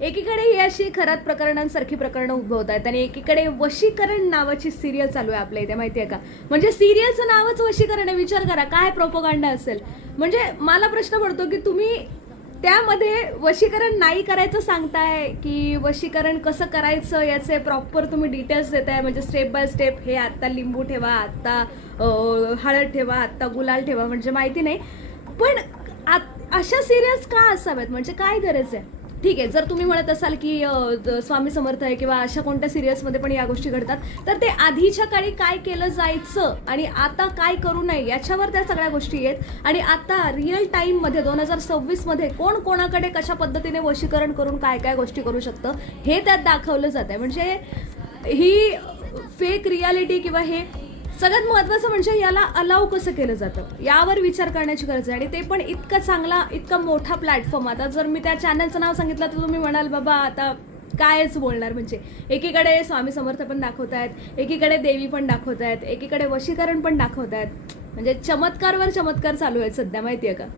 एकीकडे ही अशी खरात प्रकरणांसारखी प्रकरणं उद्भवत आहेत आणि एकीकडे वशीकरण नावाची सिरियल चालू आहे आपल्या इथे, माहितीये का? म्हणजे सिरियलचं नावच वशीकरण आहे. विचार करा काय प्रोपोगंडा असेल. म्हणजे मला प्रश्न पडतो की तुम्ही त्यामध्ये वशीकरण नाही करायचं सांगताय की वशीकरण कसं करायचं याचे प्रॉपर तुम्ही डिटेल्स देताय. म्हणजे स्टेप बाय स्टेप हे आत्ता लिंबू ठेवा, आत्ता हळद ठेवा, आत्ता गुलाल ठेवा, म्हणजे माहिती नाही. पण अशा सिरियल्स का असाव्यात? म्हणजे काय गरज आहे? ठीक आहे, जर तुम्ही म्हणत असाल की स्वामी समर्थ आहे किंवा अशा कोणत्या सिरियल्समध्ये पण या गोष्टी घडतात, तर ते आधीच्या काळी काय केलं जायचं आणि आता काय करू नये याच्यावर त्या सगळ्या गोष्टी आहेत. आणि आता रिअल टाईममध्ये 2026मध्ये कोण कोणाकडे कशा पद्धतीने वशीकरण करून काय काय गोष्टी करू शकतं हे त्यात दाखवलं जात आहे. म्हणजे ही फेक रियालिटी किंवा हे सगळ्यात महत्त्वाचं म्हणजे याला अलाव कसं केलं जातं यावर विचार करण्याची गरज आहे. आणि ते पण इतका चांगला, इतका मोठा प्लॅटफॉर्म. आता जर मी त्या चॅनलचं नाव सांगितलं तर तुम्ही म्हणाल बाबा आता कायच बोलणार. म्हणजे एकीकडे स्वामी समर्थ पण दाखवत आहेत, एकीकडे देवी पण दाखवत आहेत, एकीकडे वशीकरण पण दाखवत आहेत. म्हणजे चमत्कारवर चमत्कार चालू आहेत सध्या, माहितीये का?